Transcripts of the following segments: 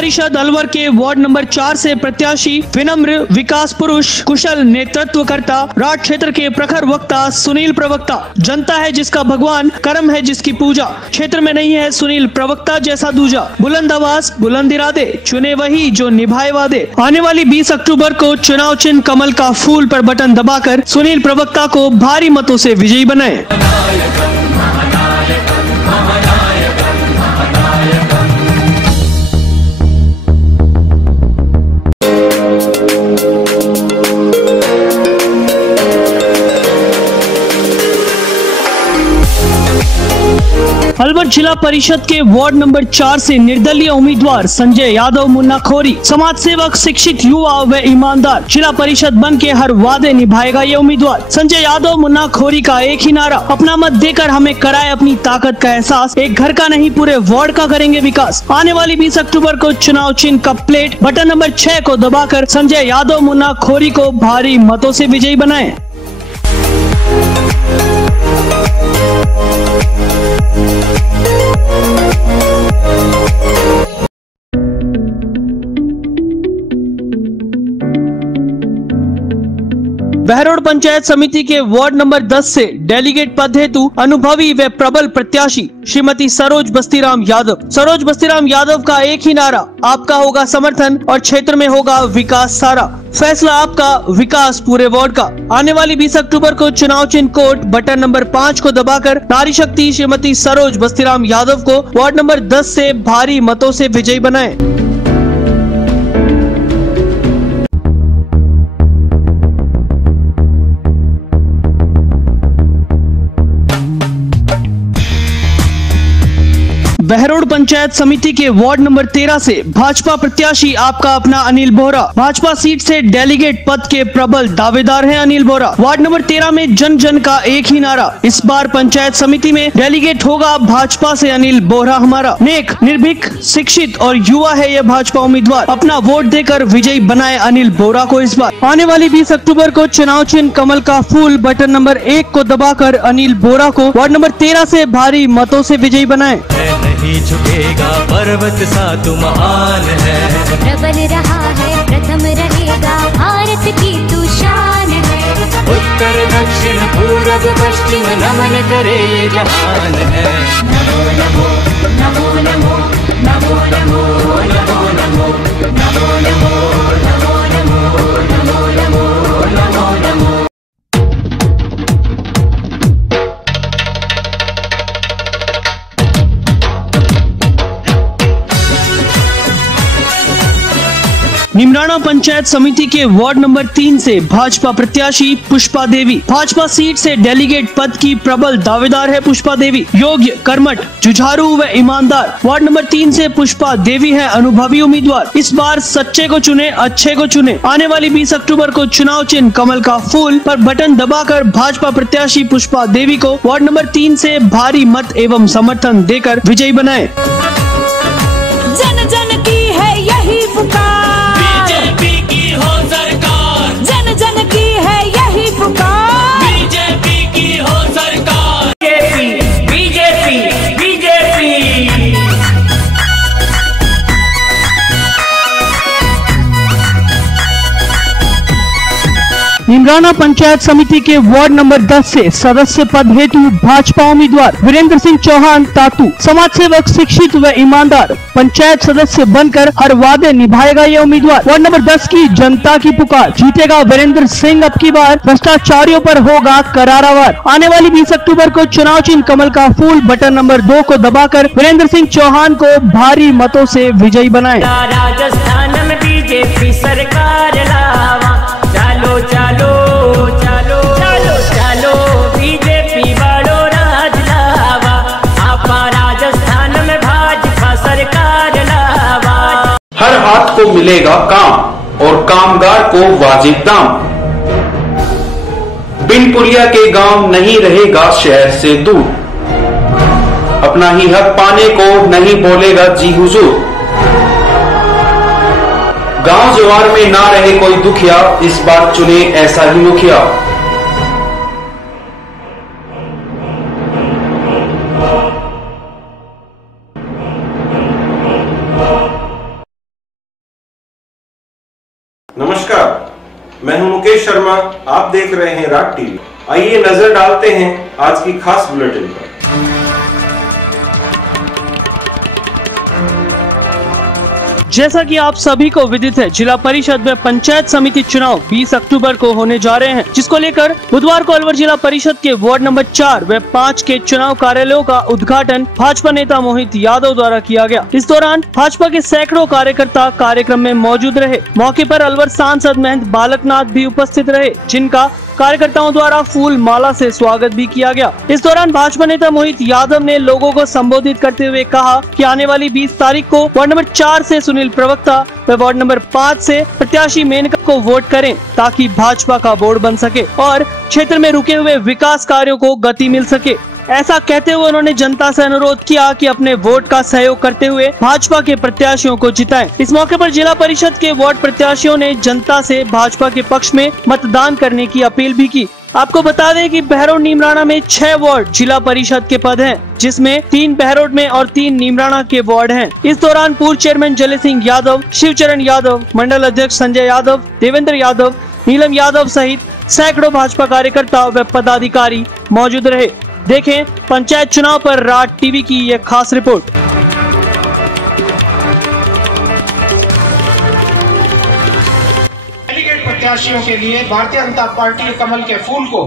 परिषद अलवर के ward number 4 से प्रत्याशी विनम्र विकास पुरुष कुशल नेतृत्वकर्ता राठ क्षेत्र के प्रखर वक्ता सुनील प्रवक्ता। जनता है जिसका भगवान, कर्म है जिसकी पूजा। क्षेत्र में नहीं है सुनील प्रवक्ता जैसा दूजा। बुलंद आवाज बुलंद इरादे, चुने वही जो निभाए वादे। आने वाली 20 अक्टूबर को चुनाव चिन्ह कमल का फूल पर बटन दबाकर सुनील प्रवक्ता को भारी मतों से विजयी बनाएं। अलवर जिला परिषद के वार्ड नंबर 4 से निर्दलीय उम्मीदवार संजय यादव मुन्ना खोरी, समाज सेवक, शिक्षित, युवा व ईमानदार। जिला परिषद बन के हर वादे निभाएगा ये उम्मीदवार। संजय यादव मुन्ना खोरी का एक ही नारा, अपना मत देकर हमें कराए अपनी ताकत का एहसास। एक घर का नहीं पूरे वार्ड का करेंगे विकास। आने वाली 20 अक्टूबर को चुनाव चिन्ह का प्लेट बटन नंबर 6 को दबाकर संजय यादव मुन्ना खोरी को भारी मतों से विजयी बनाएं। बहरोड पंचायत समिति के वार्ड नंबर 10 से डेलीगेट पद हेतु अनुभवी व प्रबल प्रत्याशी श्रीमती सरोज बस्तीराम यादव। सरोज बस्तीराम यादव का एक ही नारा, आपका होगा समर्थन और क्षेत्र में होगा विकास सारा। फैसला आपका, विकास पूरे वार्ड का। आने वाली 20 अक्टूबर को चुनाव चिन्ह कोट बटन नंबर 5 को दबाकर नारी शक्ति श्रीमती सरोज बस्तीराम यादव को वार्ड नंबर 10 से भारी मतों से विजयी बनाएं। बहरोड पंचायत समिति के वार्ड नंबर 13 से भाजपा प्रत्याशी आपका अपना अनिल बोहरा। भाजपा सीट से डेलीगेट पद के प्रबल दावेदार हैं अनिल बोहरा। वार्ड नंबर 13 में जन जन का एक ही नारा, इस बार पंचायत समिति में डेलीगेट होगा भाजपा से अनिल बोहरा हमारा। नेक, निर्भीक, शिक्षित और युवा है यह भाजपा उम्मीदवार। अपना वोट देकर विजयी बनाए अनिल बोहरा को इस बार। आने वाली 20 अक्टूबर को चुनाव चिन्ह कमल का फूल बटन नंबर 1 को दबाकर अनिल बोहरा को वार्ड नंबर 13 से भारी मतों से विजयी बनाए। नहीं झुकेगा पर्वत सा तू महान है, प्रबल रहा है प्रथम रहेगा, भारत की तू शान है। उत्तर दक्षिण पूरब पश्चिम नमन करे जहान है। नमो नमो नमो नमो नमो नमो नमो नमो नमो नमो नमो नमो नमो नमो नमो नमो। निमराना पंचायत समिति के वार्ड नंबर 3 से भाजपा प्रत्याशी पुष्पा देवी। भाजपा सीट से डेलीगेट पद की प्रबल दावेदार है पुष्पा देवी। योग्य, कर्मठ, जुझारू व ईमानदार। वार्ड नंबर 3 से पुष्पा देवी है अनुभवी उम्मीदवार। इस बार सच्चे को चुने, अच्छे को चुने। आने वाली 20 अक्टूबर को चुनाव चिन्ह कमल का फूल पर बटन दबाकर भाजपा प्रत्याशी पुष्पा देवी को वार्ड नंबर 3 से भारी मत एवं समर्थन देकर विजयी बनाए। जन जन की है यही पुकार, जन जन की है यही पुकार, बीजेपी की हो सरकार। बीजेपी बीजेपी निमराना पंचायत समिति के वार्ड नंबर 10 से सदस्य पद हेतु भाजपा उम्मीदवार वीरेंद्र सिंह चौहान तातू, समाज सेवक, शिक्षित व ईमानदार। पंचायत सदस्य बनकर हर वादे निभाएगा ये उम्मीदवार। वार्ड नंबर 10 की जनता की पुकार, जीतेगा वीरेंद्र सिंह अब की बार, भ्रष्टाचारियों पर होगा करारा वार। आने वाली 20 अक्टूबर को चुनाव चिन्ह कमल का फूल बटन नंबर 2 को दबाकर वीरेंद्र सिंह चौहान को भारी मतों से विजयी बनाए। राजस्थान में बीजेपी सरकार लावा, चलो चलो चलो चलो चलो बीजेपी बड़ो राज लावा। आपा राजस्थान में भाजपा सरकार लावा। हर हाथ को मिलेगा काम और कामगार को वाजिब दाम। बिनपुरिया के गांव नहीं रहेगा शहर से दूर, अपना ही हक पाने को नहीं बोलेगा जी हुजूर। गांव जवार में ना रहे कोई दुखिया, इस बार चुने ऐसा ही मुखिया। मुकेश शर्मा, आप देख रहे हैं राग टीवी। आइए नजर डालते हैं आज की खास बुलेटिन पर। जैसा कि आप सभी को विदित है, जिला परिषद में पंचायत समिति चुनाव 20 अक्टूबर को होने जा रहे हैं, जिसको लेकर बुधवार को अलवर जिला परिषद के वार्ड नंबर 4 व 5 के चुनाव कार्यालयों का उद्घाटन भाजपा नेता मोहित यादव द्वारा किया गया। इस दौरान भाजपा के सैकड़ों कार्यकर्ता कार्यक्रम में मौजूद रहे। मौके पर अलवर सांसद महंत बालकनाथ भी उपस्थित रहे, जिनका कार्यकर्ताओं द्वारा फूल माला से स्वागत भी किया गया। इस दौरान भाजपा नेता मोहित यादव ने लोगों को संबोधित करते हुए कहा कि आने वाली 20 तारीख को वार्ड नंबर 4 से सुनील प्रवक्ता व वार्ड नंबर 5 से प्रत्याशी मेनका को वोट करें, ताकि भाजपा का बोर्ड बन सके और क्षेत्र में रुके हुए विकास कार्यों को गति मिल सके। ऐसा कहते हुए उन्होंने जनता से अनुरोध किया कि अपने वोट का सहयोग करते हुए भाजपा के प्रत्याशियों को जिताएं। इस मौके पर जिला परिषद के वार्ड प्रत्याशियों ने जनता से भाजपा के पक्ष में मतदान करने की अपील भी की। आपको बता दें कि बहरोड नीमराणा में 6 वार्ड जिला परिषद के पद हैं, जिसमें 3 बहरोड में और 3 नीमराणा के वार्ड हैं। इस दौरान पूर्व चेयरमैन जले सिंह यादव, शिवचरण यादव, मंडल अध्यक्ष संजय यादव, देवेंद्र यादव, नीलम यादव सहित सैकड़ों भाजपा कार्यकर्ता व पदाधिकारी मौजूद रहे। देखें पंचायत चुनाव पर राग टीवी की यह खास रिपोर्ट। डेलीगेट प्रत्याशियों के लिए भारतीय जनता पार्टी कमल के फूल को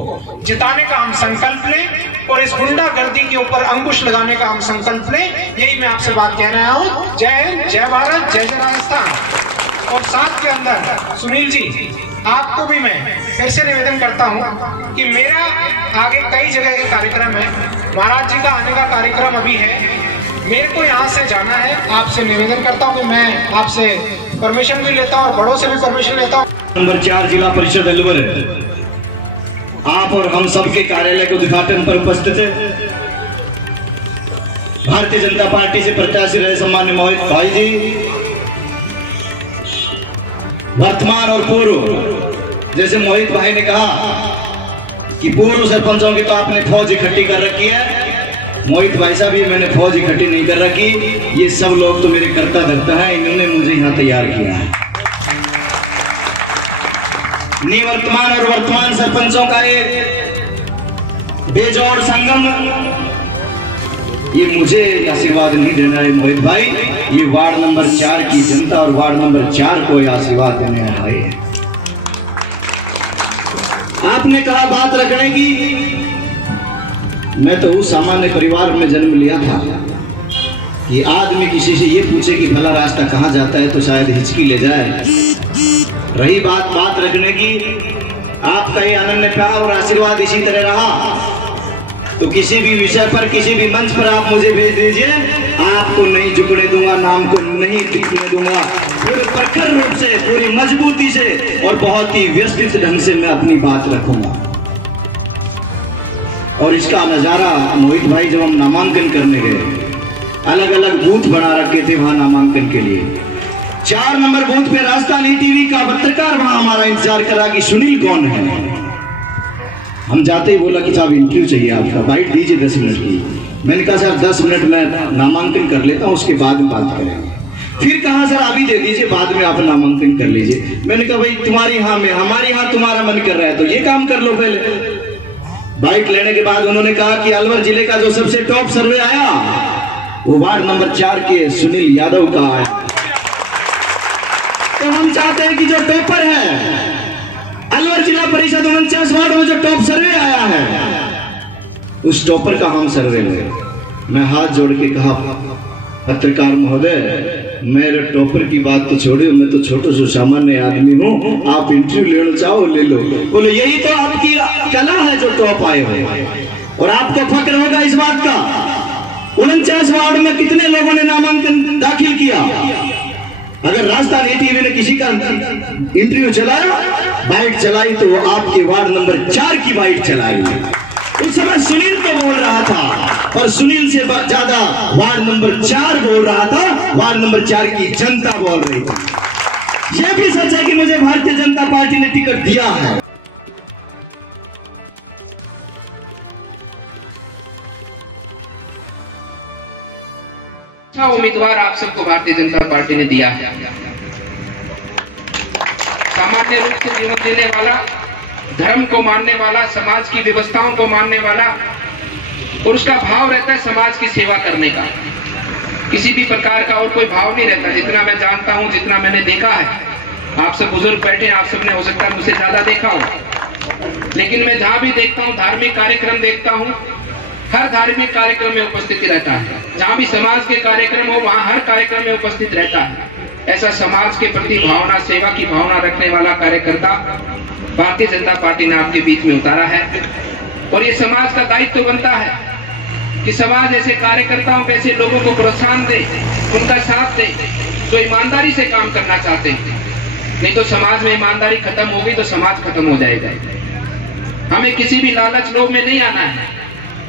जिताने का हम संकल्प लें और इस गुंडागर्दी के ऊपर अंकुश लगाने का हम संकल्प लें। यही मैं आपसे बात कह रहा हूँ। जय हिंद, जय भारत, जय जय राजस्थान। और साथ के अंदर सुनील जी, आपको भी मैं फिर से निवेदन करता हूं कि मेरा आगे कई जगह के कार्यक्रम है। महाराज जी का आने का कार्यक्रम अभी है, मेरे को यहाँ से जाना है। आपसे निवेदन करता हूं कि मैं आपसे परमिशन भी लेता हूं और बड़ों से भी परमिशन लेता हूं। नंबर 4 जिला परिषद अलवर, आप और हम सबके कार्यालय के उद्घाटन पर उपस्थित है। भारतीय जनता पार्टी से प्रत्याशी रहे सम्मान्य मोहित भाई जी, वर्तमान और पूर्व, जैसे मोहित भाई ने कहा कि पूर्व सरपंचों की तो आपने फौज इकट्ठी कर रखी है, मोहित भाई साहब ये मैंने फौज इकट्ठी नहीं कर रखी, ये सब लोग तो मेरे कर्ता धर्ता है, इन्होंने मुझे यहाँ तैयार किया है। निवर्तमान और वर्तमान सरपंचों का ये बेजोड़ संगम, ये मुझे आशीर्वाद नहीं देना है मोहित भाई, ये वार्ड नंबर 4 की जनता और वार्ड नंबर 4 को आशीर्वाद देने आए हैं। आपने कहा बात रखने की, मैं तो उस सामान्य परिवार में जन्म लिया था कि आदमी किसी से ये पूछे कि भला रास्ता कहाँ जाता है तो शायद हिचकी ले जाए। रही बात रखने की, आपका ये अनन्य प्यार और आशीर्वाद इसी तरह रहा तो किसी भी विषय पर, किसी भी मंच पर आप मुझे भेज दीजिए, आपको नहीं झुकने दूंगा, नाम को नहीं टिकने दूंगा। पूरे प्रखर रूप से, पूरी मजबूती से और बहुत ही व्यवस्थित ढंग से मैं अपनी बात रखूंगा। और इसका नजारा मोहित भाई, जब हम नामांकन करने गए, अलग अलग बूथ बना रखे थे वहां नामांकन के लिए। 4 नंबर बूथ पे राजस्थानी टीवी का पत्रकार वहां हमारा इंतजार करा कि सुनील कौन है। हम जाते ही बोला कि साहब इंटरव्यू चाहिए आपका, बाइट दीजिए 10 मिनट की। मैंने कहा सर 10 मिनट में नामांकन कर लेता हूँ, उसके बाद में बात करेंगे। फिर कहा सर अभी दे दीजिए, बाद में आप नामांकन कर लीजिए। मैंने कहा भाई तुम्हारी हाँ में, हमारी हाँ तुम्हारा मन कर रहा है तो ये काम कर लो पहले। बाइट लेने के बाद उन्होंने कहा कि अलवर जिले का जो सबसे टॉप सर्वे आया वो वार्ड नंबर 4 के सुनील यादव का आया। तो हम चाहते हैं कि जो टॉपर है अलवर जिला परिषद 49 वार्ड में जो टॉप सर्वे आया है, उस टॉपर का हम सर्वे लें। मैं हाथ जोड़ के कहा पत्रकार महोदय, मेरे टॉपर की बात तो छोड़िए, मैं तो छोटा सा सामान्य आदमी हूँ, आप इंटरव्यू लेना चाहो ले लो। बोले यही तो आपकी कला है जो टॉप आए हो, और आपको फक्र होगा इस बात का। 49 वार्ड में कितने लोगों ने नामांकन दाखिल किया। अगर राजस्थानी टीवी ने किसी का इंटरव्यू चलाया, बाइट चलाई, तो वो आपके वार्ड नंबर 4 की बाइट चलाई। उस समय सुनील तो बोल रहा था, और सुनील से ज्यादा वार्ड नंबर 4 बोल रहा था, वार्ड नंबर 4 की जनता बोल रही थी। यह भी सच है कि मुझे भारतीय जनता पार्टी ने टिकट दिया है। उम्मीदवार आप सबको भारतीय जनता पार्टी ने दिया है। सामान्य रूप से जीवन जीने वाला, धर्म को मानने वाला, समाज की व्यवस्थाओं को मानने वाला, और उसका भाव रहता है समाज की सेवा करने का। किसी भी प्रकार का और कोई भाव नहीं रहता, जितना मैं जानता हूं, जितना मैंने देखा है। आप सब बुजुर्ग बैठे, आप सबने हो सकता है मुझसे ज्यादा देखा हो, लेकिन मैं जहां भी देखता हूं, धार्मिक कार्यक्रम देखता हूं, हर धार्मिक कार्यक्रम में उपस्थित रहता है। जहां भी समाज के कार्यक्रम हो, वहां हर कार्यक्रम में उपस्थित रहता है। ऐसा समाज के प्रति भावना, सेवा की भावना रखने वाला कार्यकर्ता भारतीय जनता पार्टी ने आपके बीच में उतारा है। और ये समाज का दायित्व बनता है कि समाज ऐसे कार्यकर्ताओं, ऐसे लोगों को प्रोत्साहन दे, उनका साथ दे, जो ईमानदारी से काम करना चाहते हैं। नहीं तो समाज में ईमानदारी खत्म होगी तो समाज खत्म हो जाएगा। हमें किसी भी लालच लोभ में नहीं आना है,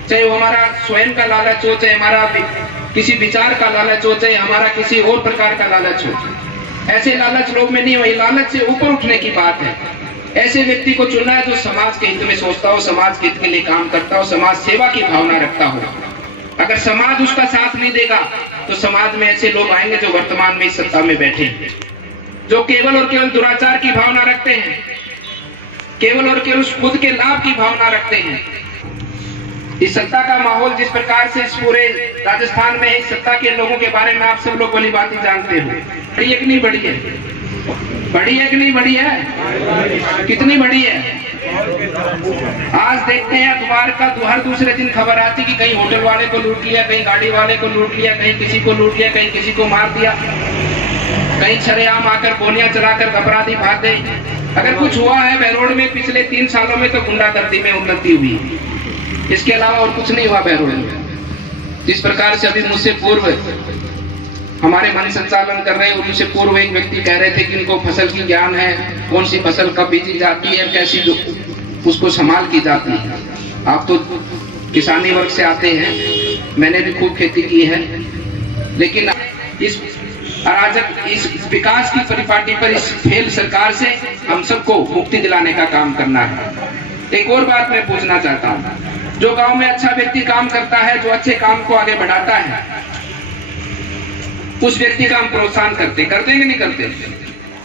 चाहे वो हमारा स्वयं का लालच हो, चाहे हमारा किसी विचार का लालच हो, चाहे हमारा किसी और प्रकार का लालच हो। ऐसे लालच लोभ में नहीं हो, ये लालच से ऊपर उठने की बात है। ऐसे व्यक्ति को चुनना है जो समाज के हित में सोचता हो, समाज के हित के लिए काम करता हो, समाज सेवा की भावना रखता हो। अगर समाज उसका साथ नहीं देगा तो समाज में ऐसे लोग आएंगे जो वर्तमान में इस सत्ता में बैठे हैं, जो केवल और केवल दुराचार की भावना रखते हैं, केवल और केवल खुद के लाभ की भावना रखते हैं। इस सत्ता का माहौल जिस प्रकार से इस पूरे राजस्थान में, इस सत्ता के लोगों के बारे में आप सब लोग भली भांति जानते हो। बड़ी है कि नहीं बड़ी है? बड़ी है कि नहीं बड़ी है? कितनी बड़ी है? आज देखते हैं अखबार का हर दूसरे दिन खबर आती कि कहीं होटल वाले को लूट लिया, कहीं गाड़ी वाले को लूट लिया, कहीं किसी को लूट लिया, कहीं किसी को मार दिया, कहीं छरेआम आकर गोलियां चलाकर अपराधी भाग गए। अगर कुछ हुआ है बहरोड में पिछले 3 सालों में तो गुंडागर्दी में उन्नति हुई, इसके अलावा और कुछ नहीं हुआ बहरोड में। जिस प्रकार से अभी मुझसे पूर्व हमारे मन संचालन कर रहे हैं, उनसे पूर्व एक व्यक्ति कह रहे थे कि इनको फसल की ज्ञान है, कौन सी फसल कब बीजी जाती है, कैसी उसको संभाल की जाती है। आप तो किसानी वर्ग से आते हैं, मैंने भी खूब खेती की है, लेकिन इस अराजक, इस विकास की परिपाटी पर, इस फेल सरकार से हम सबको मुक्ति दिलाने का काम करना है। एक और बात मैं पूछना चाहता हूँ, जो गांव में अच्छा व्यक्ति काम करता है, जो अच्छे काम को आगे बढ़ाता है, उस व्यक्ति का हम प्रोत्साहन करते हैं कि नहीं करते?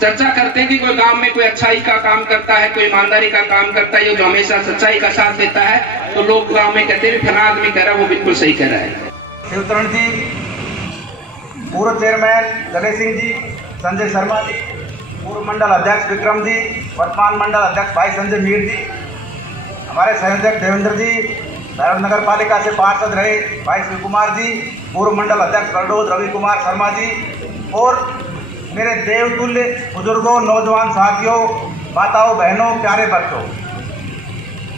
चर्चा करते हैं कि कोई गांव में कोई अच्छाई का काम करता है, कोई ईमानदारी का काम करता है, जो हमेशा सच्चाई का साथ देता है, तो लोग गांव में कहते हैं फलाना आदमी कह रहा है, वो बिल्कुल सही कह रहा है। शिवतरण जी, पूर्व चेयरमैन जले सिंह जी, संजय शर्मा जी, पूर्व मंडल अध्यक्ष विक्रम जी, वर्तमान मंडल अध्यक्ष भाई संजय मीर जी, हमारे संयोजक देवेंद्र जी, भैरव नगर पालिका से पार्षद रहे भाई शिव कुमार जी, पूर्व मंडल अध्यक्ष बरडोद रवि कुमार शर्मा जी, और मेरे देवतुल्य बुजुर्गों, नौजवान साथियों, माताओं, बहनों, प्यारे बच्चों,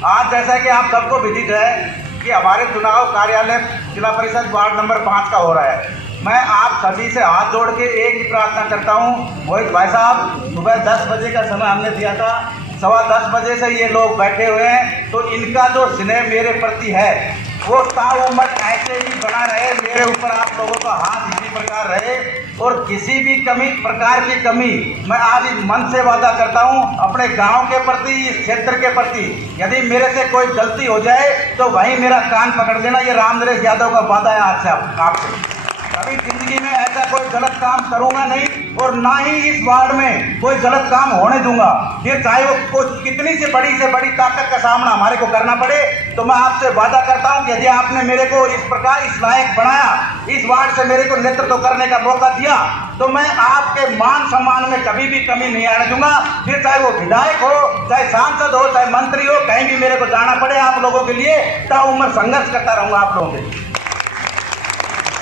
आज जैसा कि आप सबको विदित है कि हमारे चुनाव कार्यालय जिला परिषद वार्ड नंबर 5 का हो रहा है। मैं आप सभी से हाथ जोड़ के एक ही प्रार्थना करता हूँ, मोहित भाई साहब, सुबह 10 बजे का समय हमने दिया था, 10:15 बजे से ये लोग बैठे हुए हैं, तो इनका जो स्नेह मेरे प्रति है वो ताउम्र ऐसे ही बना रहे, मेरे ऊपर आप लोगों का हाथ इसी प्रकार रहे, और किसी भी प्रकार की कमी मैं आज इस मन से वादा करता हूं अपने गांव के प्रति, इस क्षेत्र के प्रति, यदि मेरे से कोई गलती हो जाए तो वहीं मेरा कान पकड़ लेना। ये रामनरेश यादव का वादा है आज से आपसे। कभी जिंदगी में ऐसा कोई गलत काम करूंगा नहीं, और ना ही इस वार्ड में कोई गलत काम होने दूंगा। फिर चाहे वो कितनी से बड़ी ताकत का सामना हमारे को करना पड़े, तो मैं आपसे वादा करता हूं कि यदि आपने मेरे को इस प्रकार इस लायक बनाया, इस वार्ड से मेरे को नेतृत्व करने का मौका दिया, तो मैं आपके मान सम्मान में कभी भी कमी नहीं आने दूंगा। फिर चाहे वो विधायक हो, चाहे सांसद हो, चाहे मंत्री हो, कहीं भी मेरे को जाना पड़े, आप लोगों के लिए ताउम्र संघर्ष करता रहूंगा आप लोगों के।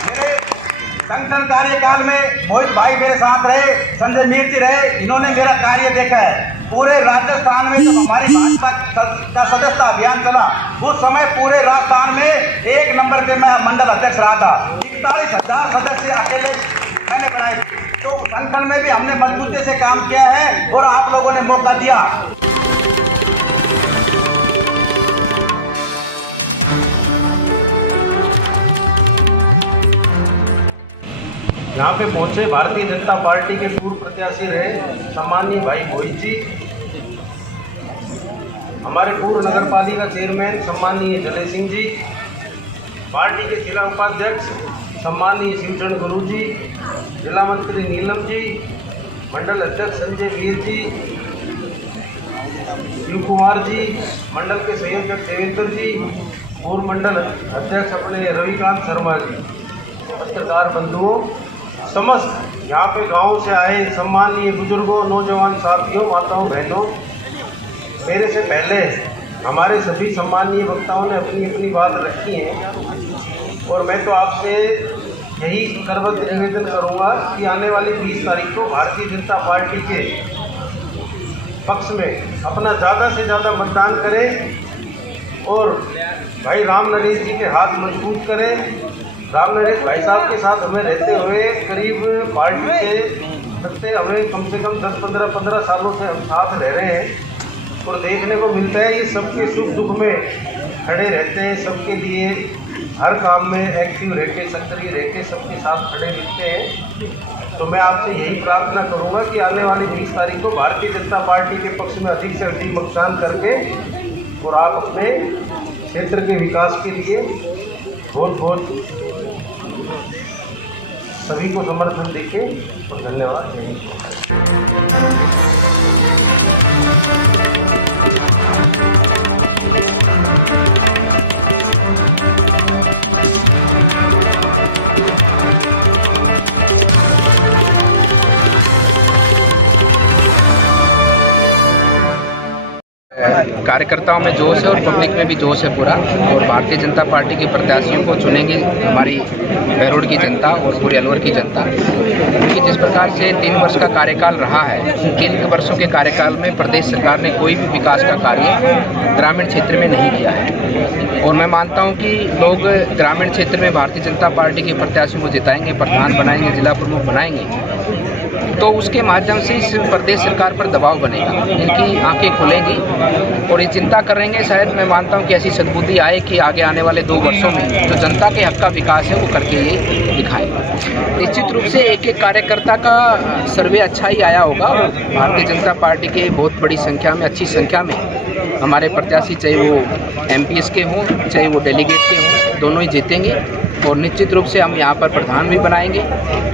मेरे संगठन कार्यकाल में मोहित भाई मेरे साथ रहे, संजय मीर जी रहे, इन्होंने मेरा कार्य देखा है। पूरे राजस्थान में जब हमारी भाजपा का सदस्यता अभियान चला, उस समय पूरे राजस्थान में 1 नंबर पे मैं मंडल अध्यक्ष रहा था। 41,000 सदस्य अकेले मैंने बनाए, तो संगठन में भी हमने मजबूती से काम किया है और आप लोगों ने मौका दिया। यहाँ पे पहुंचे भारतीय जनता पार्टी के पूर्व प्रत्याशी रहे सम्मानीय भाई मोहित जी, हमारे पूर्व नगर पालिका चेयरमैन सम्मानीय जले सिंह जी, पार्टी के जिला उपाध्यक्ष सम्मानीय शिवचरण गुरु जी, जिला मंत्री नीलम जी, मंडल अध्यक्ष संजय वीर जी, शिव कुमार जी, मंडल के संयोजक देवेंद्र जी, पूर्व मंडल अध्यक्ष अपने रविकांत शर्मा जी, पत्रकार बंधुओं, समस्त यहाँ पे गांव से आए सम्मानीय बुजुर्गों, नौजवान साथियों, माताओं, बहनों, मेरे से पहले हमारे सभी सम्मानीय वक्ताओं ने अपनी अपनी बात रखी है और मैं तो आपसे यही करबद्ध निवेदन करूंगा कि आने वाली 20 तारीख को भारतीय जनता पार्टी के पक्ष में अपना ज़्यादा से ज़्यादा मतदान करें और भाई राम नरेश जी के हाथ मजबूत करें। राम नरेश भाई साहब के साथ हमें रहते हुए करीब पार्टी से हमें कम से कम 10-15 सालों से हम साथ रह रहे हैं और देखने को मिलता है ये सबके सुख दुख में खड़े रहते हैं, सबके लिए हर काम में एक्टिव रहकर, सक्रिय रहकर सबके साथ खड़े दिखते हैं। तो मैं आपसे यही प्रार्थना करूंगा कि आने वाली 20 तारीख को भारतीय जनता पार्टी के पक्ष में अधिक से अधिक मतदान करके और आप अपने क्षेत्र के विकास के लिए बहुत सभी को समर्थन देखें और धन्यवाद। कार्यकर्ताओं में जोश है और पब्लिक में भी जोश है पूरा, और भारतीय जनता पार्टी के प्रत्याशियों को चुनेंगे हमारी बहरोड की जनता और पूरी अलवर की जनता, क्योंकि जिस प्रकार से 3 वर्ष का कार्यकाल रहा है, 3 वर्षों के कार्यकाल में प्रदेश सरकार ने कोई भी विकास का कार्य ग्रामीण क्षेत्र में नहीं किया है। और मैं मानता हूं कि लोग ग्रामीण क्षेत्र में भारतीय जनता पार्टी के प्रत्याशियों को जिताएंगे, प्रधान बनाएंगे, जिला प्रमुख बनाएंगे, तो उसके माध्यम से इस प्रदेश सरकार पर दबाव बनेगा, इनकी आंखें खुलेंगी और ये चिंता करेंगे। शायद मैं मानता हूं कि ऐसी सद्बुद्धि आए कि आगे आने वाले 2 वर्षों में जो जनता के हक का विकास है वो करके ये दिखाए। निश्चित रूप से एक एक कार्यकर्ता का सर्वे अच्छा ही आया होगा और भारतीय जनता पार्टी के बहुत बड़ी संख्या में, अच्छी संख्या में हमारे प्रत्याशी, चाहे वो MPs के हों चाहे वो डेलीगेट के हों, दोनों ही जीतेंगे और निश्चित रूप से हम यहाँ पर प्रधान भी बनाएंगे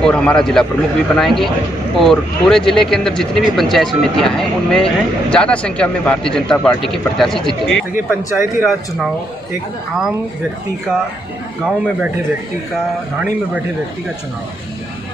और हमारा जिला प्रमुख भी बनाएंगे और पूरे जिले के अंदर जितनी भी पंचायत समितियाँ हैं उनमें ज़्यादा संख्या में भारतीय जनता पार्टी के प्रत्याशी जीतेंगे। देखिए, पंचायती राज चुनाव एक आम व्यक्ति का, गांव में बैठे व्यक्ति का, ढाणी में बैठे व्यक्ति का चुनाव,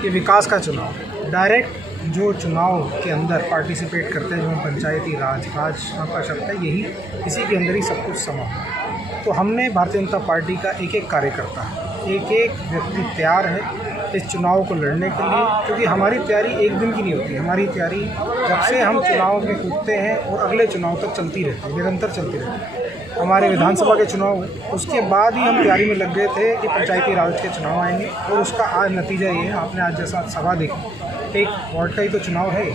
ये विकास का चुनाव। डायरेक्ट जो चुनाव के अंदर पार्टिसिपेट करते हैं, जो पंचायती राज का शब्द है, यही इसी के अंदर ही सब कुछ समा है। तो हमने भारतीय जनता पार्टी का एक एक कार्यकर्ता, एक एक व्यक्ति तैयार है इस चुनाव को लड़ने के लिए, क्योंकि हमारी तैयारी एक दिन की नहीं होती। हमारी तैयारी जब से हम चुनाव में कूदते हैं और अगले चुनाव तक चलती रहती है, निरंतर चलती रहती है। हमारे विधानसभा के चुनाव, उसके बाद ही हम तैयारी में लग गए थे कि पंचायती राज के चुनाव आएंगे और उसका आज नतीजा ये है। आपने आज जैसा सभा देखी, एक वार्ड का ही तो चुनाव है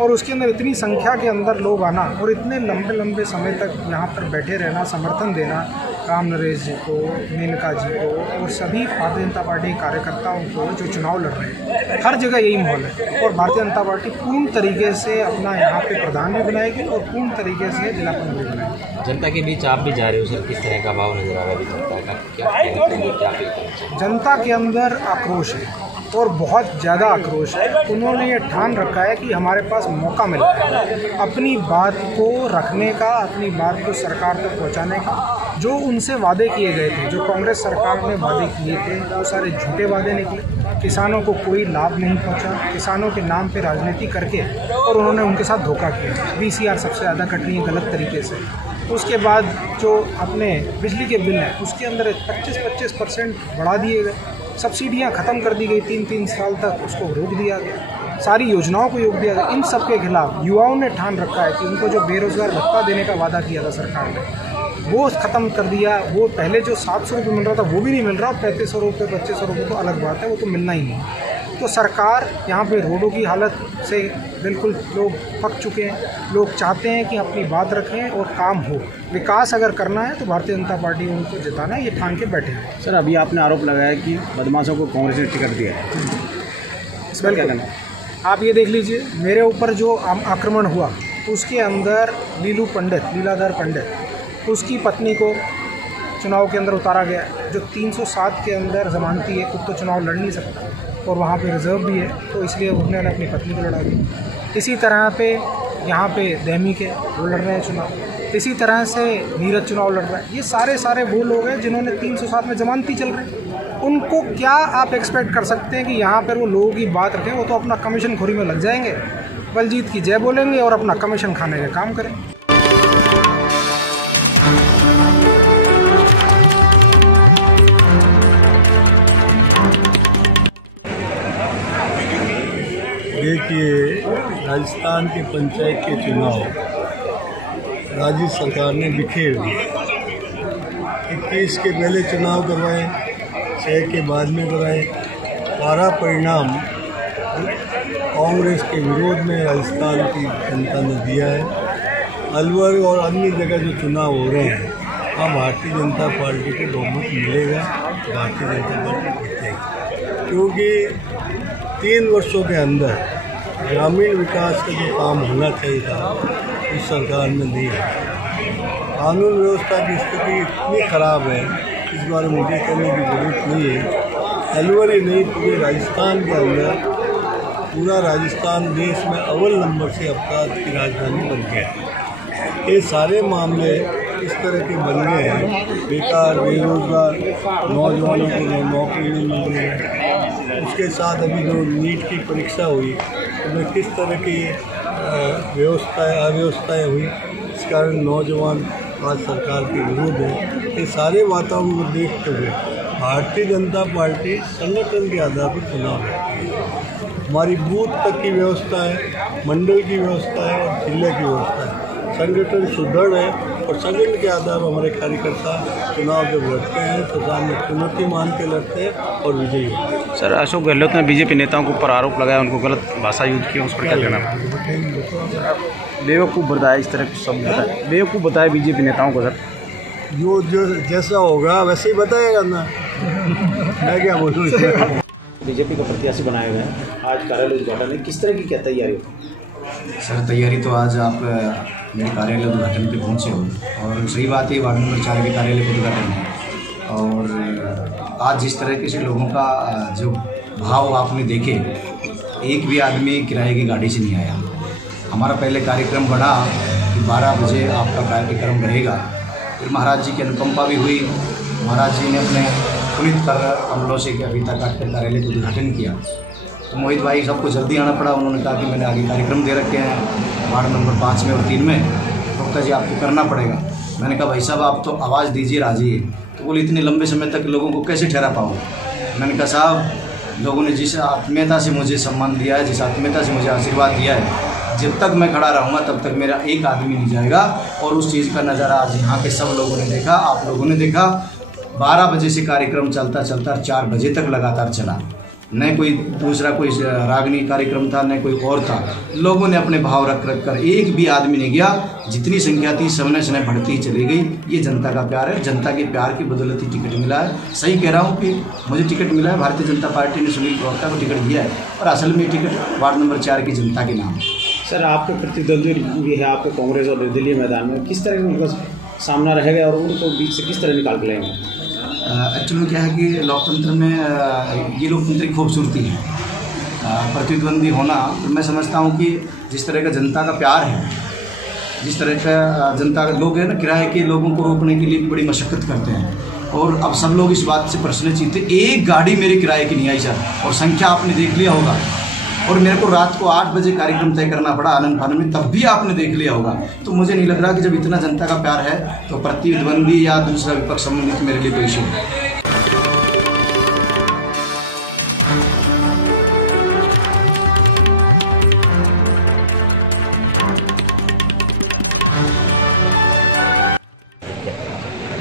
और उसके अंदर इतनी संख्या के अंदर लोग आना और इतने लंबे समय तक यहाँ पर बैठे रहना, समर्थन देना राम नरेश जी को, मेनका जी को और सभी भारतीय जनता पार्टी कार्यकर्ताओं को जो चुनाव लड़ रहे हैं, हर जगह यही माहौल है। और भारतीय जनता पार्टी पूर्ण तरीके से अपना यहाँ पे प्रधान भी बनाएगी और पूर्ण तरीके से जिला प्रमुख भी बनाएगी। जनता के बीच आप भी जा रहे हो सर, किस तरह का भाव नजर आ रहा है जनता का? क्या जनता के अंदर आक्रोश है और बहुत ज़्यादा आक्रोश है। उन्होंने ये ठान रखा है कि हमारे पास मौका मिला है अपनी बात को रखने का, अपनी बात को सरकार तक पहुंचाने का। जो उनसे वादे किए गए थे, जो कांग्रेस सरकार ने वादे किए थे, वो सारे झूठे वादे निकले। किसानों को कोई लाभ नहीं पहुंचा, किसानों के नाम पे राजनीति करके और उन्होंने उनके साथ धोखा किया। VCR सबसे ज़्यादा कटनी है गलत तरीके से। उसके बाद जो अपने बिजली के बिल हैं उसके अंदर 25% बढ़ा दिए गए, सब्सिडियां ख़त्म कर दी गई, 3 साल तक उसको रोक दिया गया, सारी योजनाओं को रोक दिया गया। इन सब के खिलाफ युवाओं ने ठान रखा है कि उनको जो बेरोजगार भत्ता देने का वादा किया था सरकार ने, वो ख़त्म कर दिया। वो पहले जो 700 रुपये मिल रहा था वो भी नहीं मिल रहा, 3500 रुपये 2500 रुपये तो अलग बात है, वो तो मिलना ही नहीं। तो सरकार यहाँ पे रोडों की हालत से बिल्कुल लोग पक चुके हैं। लोग चाहते हैं कि अपनी बात रखें और काम हो। विकास अगर करना है तो भारतीय जनता पार्टी उनको जिताना है, ये ठान के बैठे हैं। सर, अभी आपने आरोप लगाया कि बदमाशों को कांग्रेस ने टिकट दिया है, इस पर क्या कहना? आप ये देख लीजिए, मेरे ऊपर जो आक्रमण हुआ उसके अंदर लीलाधर पंडित, उसकी पत्नी को चुनाव के अंदर उतारा गया, जो 307 के अंदर जमानती है, खुद तो चुनाव लड़ नहीं सकता और वहाँ पे रिजर्व भी है, तो इसलिए उन्होंने अपनी पत्नी को लड़ा दी। इसी तरह पे यहाँ पे दहमी के वो लड़ रहे हैं चुनाव। इसी तरह से नीरज चुनाव लड़ रहा है। ये सारे वो लोग हैं जिन्होंने 307 में जमानती चल रहे हैं। उनको क्या आप एक्सपेक्ट कर सकते हैं कि यहाँ पर वो लोगों की बात रखें? वो तो अपना कमीशन खोरी में लग जाएंगे, बलजीत की जय बोलेंगे और अपना कमीशन खाने का काम करें। देखिए, राजस्थान के पंचायत के चुनाव राज्य सरकार ने बिखेर दिए। 21 के पहले चुनाव करवाए, 6 के बाद में कराए। सारा परिणाम कांग्रेस के विरोध में राजस्थान की जनता ने दिया है। अलवर और अन्य जगह जो चुनाव हो रहे हैं, वहाँ भारतीय जनता पार्टी को बहुमत मिलेगा, भारतीय जनता पार्टी जीतेगी। क्योंकि 3 वर्षों के अंदर ग्रामीण विकास का जो काम होना चाहिए था, इस सरकार में नहीं है। कानून व्यवस्था की स्थिति इतनी ख़राब है, इस बारे में मुझे कहने की ज़रूरत नहीं है। अलवर ही नहीं, पूरे राजस्थान के अंदर, पूरा राजस्थान देश में अव्वल नंबर से अपराध की राजधानी बन गया है। ये सारे मामले इस तरह के बन गए हैं, बेकार, बेरोजगार, नौजवानों को नौकरी नहीं मिल रही है। उसके साथ अभी जो नीट की परीक्षा हुई, उसमें किस तरह की अव्यवस्थाएँ हुई, इस कारण नौजवान आज सरकार के विरोध है। ये सारे वातावरण को देखते हुए भारतीय जनता पार्टी संगठन के आधार पर चुनाव लड़ती है। हमारी बूथ तक की व्यवस्था है, मंडल की व्यवस्था है और जिले की व्यवस्था है। संगठन सुदृढ़ है और संगठन के आधार पर हमारे कार्यकर्ता चुनाव जब लड़ते हैं तो सामने चुनौती मान के लड़ते हैं और विजयी होते हैं। सर, अशोक गहलोत ने बीजेपी नेताओं के ऊपर आरोप लगाया, उनको गलत भाषा यूज की, उस पर क्या कहना है? बेवकूफ़ बताया, इस तरह के शब्द बताए, बेवकूफ़ बताया बीजेपी नेताओं को। सर, जो जैसा होगा वैसे ही बताएगा ना, मैं क्या बोलूँ। बीजेपी का प्रत्याशी बनाए हुए हैं, आज कार्यालय उद्घाटन है, किस तरह की क्या तैयारी हो? सर, तैयारी तो आज आप मेरे कार्यालय उद्घाटन पे पहुँचे हो, और सही बात है, वार्ड नंबर 4 के कार्यालय का उद्घाटन है। और आज जिस तरीके से लोगों का जो भाव आपने देखे, एक भी आदमी किराए की गाड़ी से नहीं आया। हमारा पहले कार्यक्रम बढ़ा कि 12 बजे आपका कार्यक्रम रहेगा, फिर महाराज जी की अनुकंपा भी हुई। महाराज जी ने अपने पुनित कर अमलों से अभी तक कार्यालय का उद्घाटन किया, तो मोहित भाई सबको जल्दी आना पड़ा। उन्होंने कहा कि मैंने आगे कार्यक्रम दे रखे हैं वार्ड नंबर 5 में और 3 में, तो जी आपको करना पड़ेगा। मैंने कहा भाई साहब आप तो आवाज़ दीजिए, राजी है। तो बोले इतने लंबे समय तक लोगों को कैसे ठहरा पाओ? मैंने कहा साहब, लोगों ने जिस आत्मीयता से मुझे सम्मान दिया है, जिस आत्मीयता से मुझे आशीर्वाद दिया है, जब तक मैं खड़ा रहूँगा तब तक मेरा एक आदमी नहीं जाएगा। और उस चीज़ का नज़ारा आज यहाँ के सब लोगों ने देखा, आप लोगों ने देखा। 12 बजे से कार्यक्रम चलता 4 बजे तक लगातार चला। न कोई दूसरा कोई रागनी कार्यक्रम था, न कोई और था। लोगों ने अपने भाव रख कर एक भी आदमी नहीं गया। जितनी संख्या थी सबने सने बढ़ती चली गई। ये जनता का प्यार है, जनता के प्यार की बदौलत ही टिकट मिला है। सही कह रहा हूँ कि मुझे टिकट मिला है, भारतीय जनता पार्टी ने सुनील प्रवक्ता को टिकट दिया है, और असल में टिकट वार्ड नंबर 4 की जनता के नाम है। सर, आपके प्रतिद्वंदी भी है, आपके कांग्रेस और निर्दलीय मैदान में किस तरह उनका सामना रहेगा और उनको बीच से किस तरह निकाल के लाएंगे? एक्चुअली क्या है कि लोकतंत्र में ये लोकतंत्र की खूबसूरती है, प्रतिद्वंदी होना। तो मैं समझता हूँ कि जिस तरह का जनता का प्यार है, जिस तरह का जनता का लोग है ना, किराए के लोगों को रोकने के लिए बड़ी मशक्क़त करते हैं, और अब सब लोग इस बात से प्रश्नचित थे। एक गाड़ी मेरे किराए की नहीं आई सर, और संख्या आपने देख लिया होगा। और मेरे को रात को 8 बजे कार्यक्रम तय करना पड़ा आनंद फानंद में, तब भी आपने देख लिया होगा। तो मुझे नहीं लग रहा कि जब इतना जनता का प्यार है तो प्रतिद्वंदी या दूसरा विपक्ष संबंधित मेरे लिए कोई इशू है।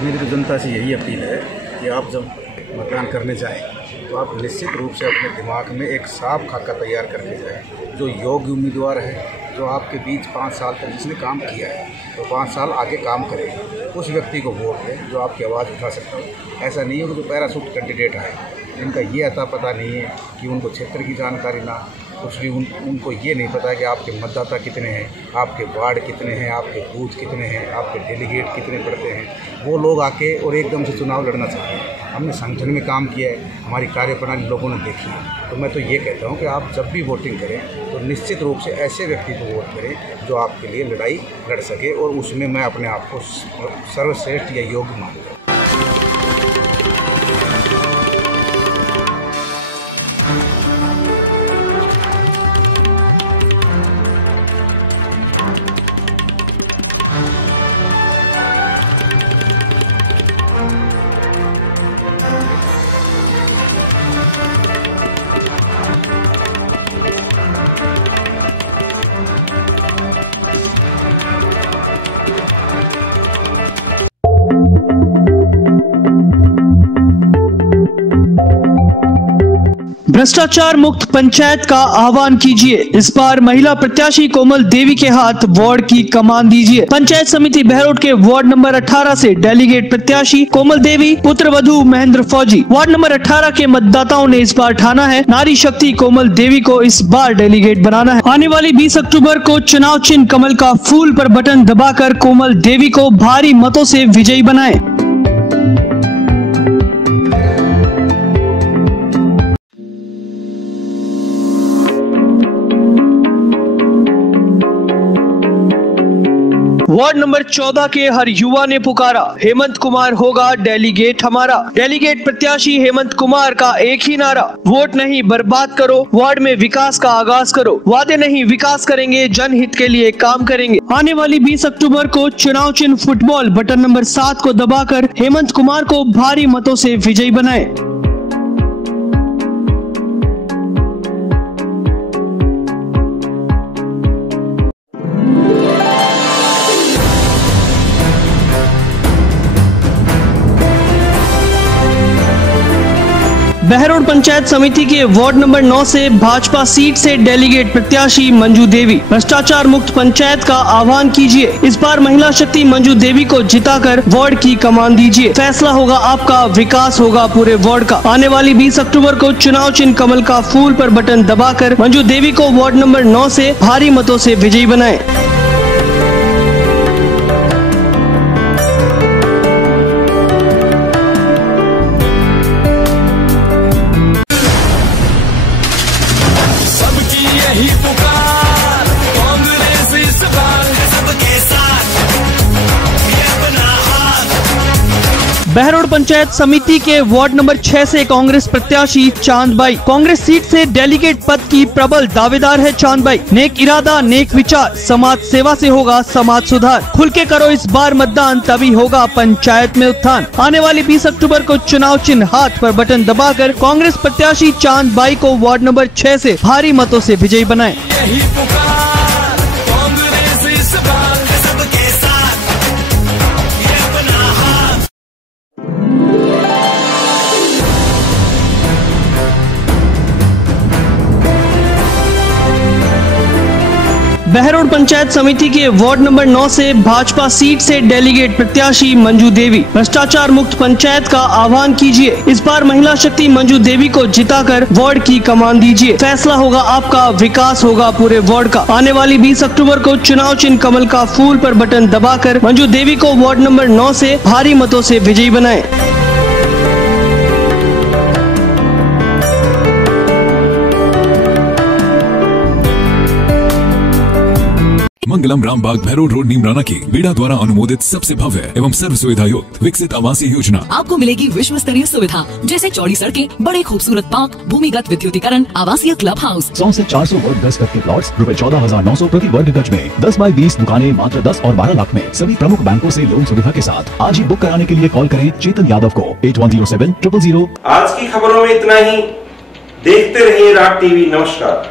मेरी तो जनता से यही अपील है कि आप जब मतदान करने जाएं तो आप निश्चित रूप से अपने दिमाग में एक साफ खाका तैयार करके जाएं। जो योग्य उम्मीदवार है, जो आपके बीच 5 साल तक जिसने काम किया है, तो 5 साल आगे काम करे, उस व्यक्ति को वोट दें जो आपकी आवाज़ उठा सकता हो। ऐसा नहीं है कि जो पैराशूट कैंडिडेट आए, इनका ये अता पता नहीं है कि उनको क्षेत्र की जानकारी ना कुछ भी, उनको ये नहीं पता है कि आपके मतदाता कितने हैं, आपके वार्ड कितने हैं, आपके बूथ कितने हैं, आपके डेलीगेट कितने पड़ते हैं। वो लोग आके और एकदम से चुनाव लड़ना चाहते हैं। हमने संगठन में काम किया है, हमारी कार्यप्रणाली लोगों ने देखी है। तो मैं तो ये कहता हूँ कि आप जब भी वोटिंग करें तो निश्चित रूप से ऐसे व्यक्ति को वोट करें जो आपके लिए लड़ाई लड़ सके, और उसमें मैं अपने आप को सर्वश्रेष्ठ या योग्य मानूँ। भ्रष्टाचार मुक्त पंचायत का आह्वान कीजिए। इस बार महिला प्रत्याशी कोमल देवी के हाथ वार्ड की कमान दीजिए। पंचायत समिति बहरोड के वार्ड नंबर 18 से डेलीगेट प्रत्याशी कोमल देवी, पुत्रवधू महेंद्र फौजी। वार्ड नंबर 18 के मतदाताओं ने इस बार ठाना है नारी शक्ति कोमल देवी को इस बार डेलीगेट बनाना है। आने वाली 20 अक्टूबर को चुनाव चिन्ह कमल का फूल पर बटन दबाकर कोमल देवी को भारी मतों से विजयी बनाएं। वार्ड नंबर 14 के हर युवा ने पुकारा, हेमंत कुमार होगा डेलीगेट हमारा। डेलीगेट प्रत्याशी हेमंत कुमार का एक ही नारा, वोट नहीं बर्बाद करो, वार्ड में विकास का आगाज करो। वादे नहीं विकास करेंगे, जनहित के लिए काम करेंगे। आने वाली 20 अक्टूबर को चुनाव चिन्ह फुटबॉल बटन नंबर 7 को दबाकर हेमंत कुमार को भारी मतों से विजयी बनाएं। बहरोड पंचायत समिति के वार्ड नंबर 9 से भाजपा सीट से डेलीगेट प्रत्याशी मंजू देवी। भ्रष्टाचार मुक्त पंचायत का आह्वान कीजिए। इस बार महिला शक्ति मंजू देवी को जिताकर वार्ड की कमान दीजिए। फैसला होगा आपका, विकास होगा पूरे वार्ड का। आने वाली 20 अक्टूबर को चुनाव चिन्ह कमल का फूल पर बटन दबाकर मंजू देवी को वार्ड नंबर 9 से भारी मतों से विजयी बनाएं। बहरोड पंचायत समिति के वार्ड नंबर 6 से कांग्रेस प्रत्याशी चांदबाई। कांग्रेस सीट से डेलीगेट पद की प्रबल दावेदार है चांदबाई। नेक इरादा, नेक विचार, समाज सेवा से होगा समाज सुधार। खुल के करो इस बार मतदान, तभी होगा पंचायत में उत्थान। आने वाली 20 अक्टूबर को चुनाव चिन्ह हाथ पर बटन दबाकर कांग्रेस प्रत्याशी चांदबाई को वार्ड नंबर 6 से भारी मतों से विजयी बनाएं। बहरोड पंचायत समिति के वार्ड नंबर 9 से भाजपा सीट से डेलीगेट प्रत्याशी मंजू देवी। भ्रष्टाचार मुक्त पंचायत का आह्वान कीजिए। इस बार महिला शक्ति मंजू देवी को जिताकर वार्ड की कमान दीजिए। फैसला होगा आपका, विकास होगा पूरे वार्ड का। आने वाली 20 अक्टूबर को चुनाव चिन्ह कमल का फूल पर बटन दबाकर मंजू देवी को वार्ड नंबर 9 से भारी मतों से विजयी बनाएं। मंगलम रामबाग बहरोड रोड नीमराना की बीडा द्वारा अनुमोदित सबसे भव्य एवं सर्व सुविधा युक्त विकसित आवासीय योजना। आपको मिलेगी विश्व स्तरीय सुविधा जैसे चौड़ी सड़कें, बड़े खूबसूरत पार्क, भूमिगत विद्युतीकरण, आवासीय क्लब हाउस। 100 से 400 वर्ग गज तक के प्लॉट्स रुपए 14,900 प्रति वर्ग गज में। 10 बाई 20 दुकानें मात्र 10 और 12 लाख में। सभी प्रमुख बैंकों से लोन सुविधा के साथ। आज ही बुक कराने के लिए कॉल करें चेतन यादव को 8107 000। आज की खबरों में इतना ही। देखते रहिए राग टीवी। नमस्कार।